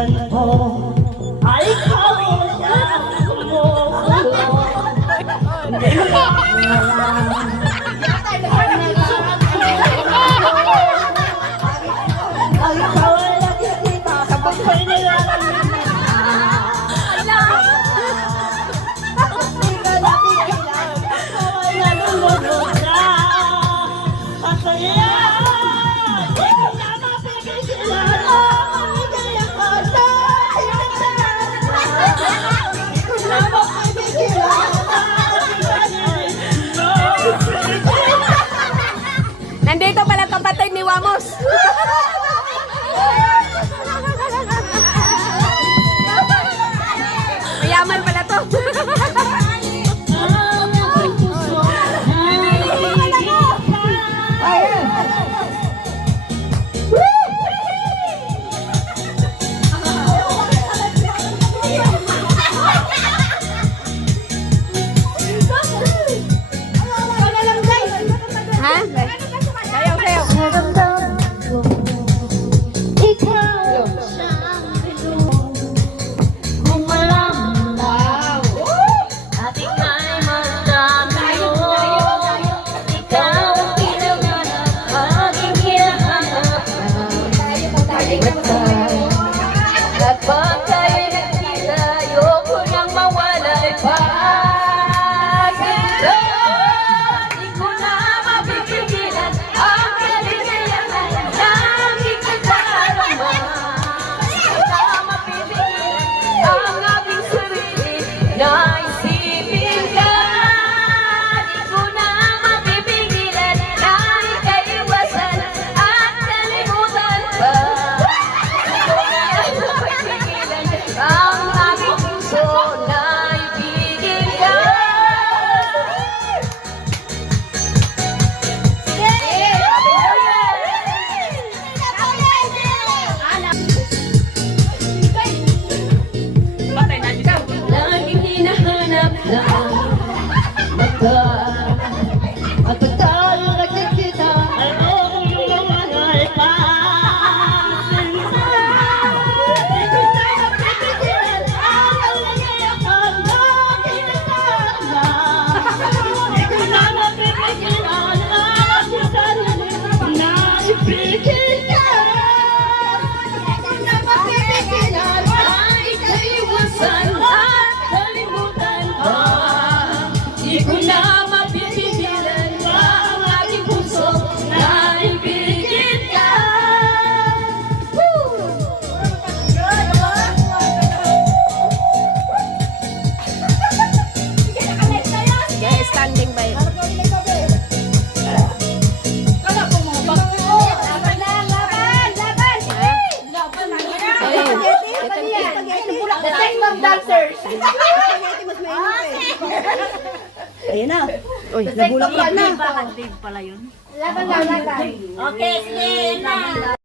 kaibigan ko ay kausap mo. Hindi mo ay ikaw ay nakikita kapag may nilalamig na. Hindi ka nakikita ikaw ay nalulunod na. Kasaya di ko na mapigilan ang ligayang kasa. Di ko na mapigilan Nandito pala kapatid ni Wamos. Mayaman pala to. Ha? Sayaw, sayaw. At pag tayo nagkikita ay ako yung mga ka. Di ko na mapigilan ang nagayakan na kinasama. Di ko na mapigilan ang sarili na ibigin ka. Di ko na mapigilan ang ikaiwasan at kalimutan ka. Di ko na mapipigilan ang aking puso na ibigin ka. Yeah, standing by. The team of dancers. Ayan na. Uy, Nabulak ka na. Baka Dave pala yun. Laban. Okay, sige na.